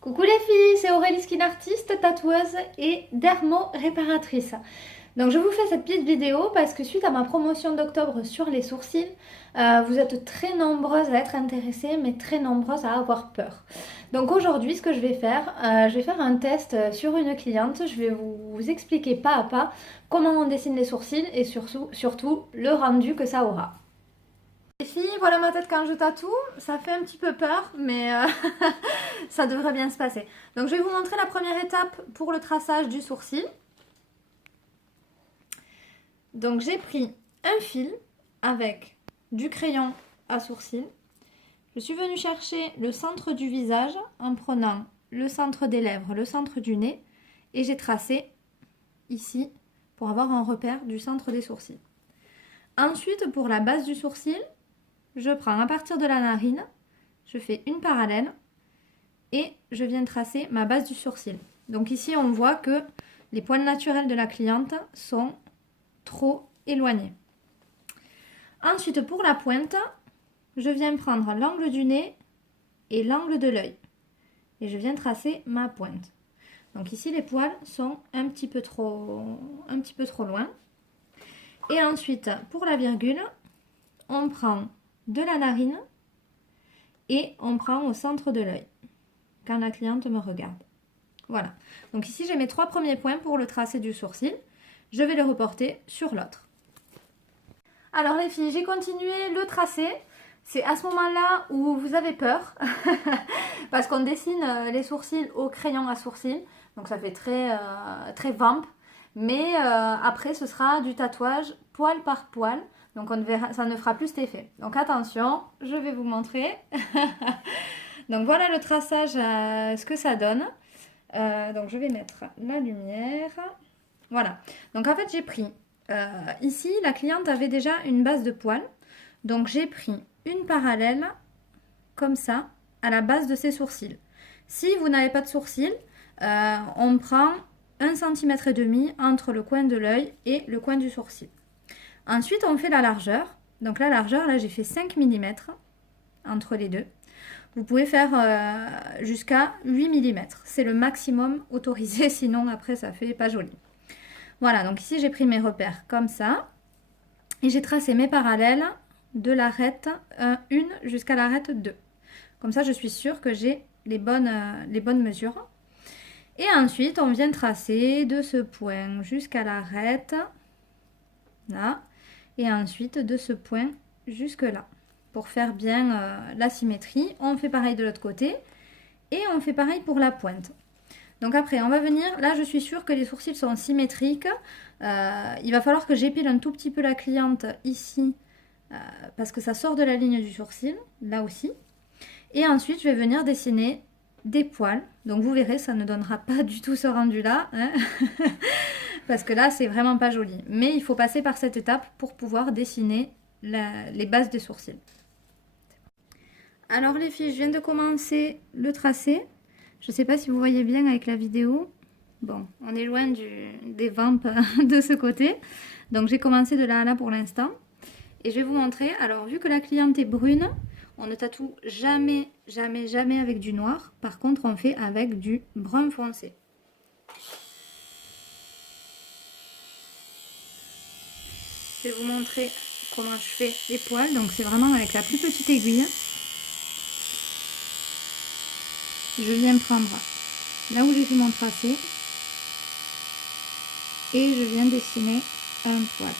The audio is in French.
Coucou les filles, c'est Aurélie Skin Artist, tatoueuse et dermo-réparatrice. Donc je vous fais cette petite vidéo parce que suite à ma promotion d'octobre sur les sourcils, vous êtes très nombreuses à être intéressées mais très nombreuses à avoir peur. Donc aujourd'hui ce que je vais faire un test sur une cliente, je vais vous expliquer pas à pas comment on dessine les sourcils et surtout le rendu que ça aura. Les filles, voilà ma tête quand je tatoue, ça fait un petit peu peur, mais ça devrait bien se passer. Donc je vais vous montrer la première étape pour le traçage du sourcil. Donc j'ai pris un fil avec du crayon à sourcil. Je suis venue chercher le centre du visage en prenant le centre des lèvres, le centre du nez, et j'ai tracé ici pour avoir un repère du centre des sourcils. Ensuite, pour la base du sourcil, je prends à partir de la narine, je fais une parallèle et je viens tracer ma base du sourcil. Donc ici, on voit que les poils naturels de la cliente sont trop éloignés. Ensuite, pour la pointe, je viens prendre l'angle du nez et l'angle de l'œil. Et je viens tracer ma pointe. Donc ici, les poils sont un petit peu trop loin. Et ensuite, pour la virgule, on prend de la narine et on prend au centre de l'œil quand la cliente me regarde. Voilà. Donc ici, j'ai mes 3 premiers points pour le tracé du sourcil. Je vais le reporter sur l'autre. Alors les filles, j'ai continué le tracé. C'est à ce moment-là où vous avez peur parce qu'on dessine les sourcils au crayon à sourcils. Donc ça fait très vamp. Mais après, ce sera du tatouage poil par poil. Donc ça ne fera plus cet effet. Donc attention, je vais vous montrer. Donc voilà le traçage, ce que ça donne. Donc je vais mettre la lumière. Voilà. Donc en fait j'ai pris, ici la cliente avait déjà une base de poils. Donc j'ai pris une parallèle comme ça à la base de ses sourcils. Si vous n'avez pas de sourcils, on prend 1,5 cm entre le coin de l'œil et le coin du sourcil. Ensuite, on fait la largeur. Donc la largeur, là, j'ai fait 5 mm entre les deux. Vous pouvez faire jusqu'à 8 mm. C'est le maximum autorisé, sinon après, ça fait pas joli. Voilà, donc ici, j'ai pris mes repères comme ça. Et j'ai tracé mes parallèles de l'arête 1 jusqu'à l'arête 2. Comme ça, je suis sûre que j'ai les bonnes mesures. Et ensuite, on vient tracer de ce point jusqu'à l'arête, là, et ensuite de ce point jusque là. Pour faire bien la symétrie, on fait pareil de l'autre côté et on fait pareil pour la pointe. Donc après, on va venir, là je suis sûre que les sourcils sont symétriques. Il va falloir que j'épile un tout petit peu la cliente ici, parce que ça sort de la ligne du sourcil, là aussi. Et ensuite, je vais venir dessiner des poils. Donc vous verrez, ça ne donnera pas du tout ce rendu-là, hein parce que là, c'est vraiment pas joli. Mais il faut passer par cette étape pour pouvoir dessiner les bases des sourcils. Alors les filles, je viens de commencer le tracé. Je ne sais pas si vous voyez bien avec la vidéo. Bon, on est loin des vampes de ce côté. Donc j'ai commencé de là à là pour l'instant. Et je vais vous montrer. Alors vu que la cliente est brune, on ne tatoue jamais, jamais, jamais avec du noir. Par contre, on fait avec du brun foncé. Je vais vous montrer comment je fais les poils. Donc c'est vraiment avec la plus petite aiguille. Je viens prendre là où j'ai fait mon tracé et je viens dessiner un poil.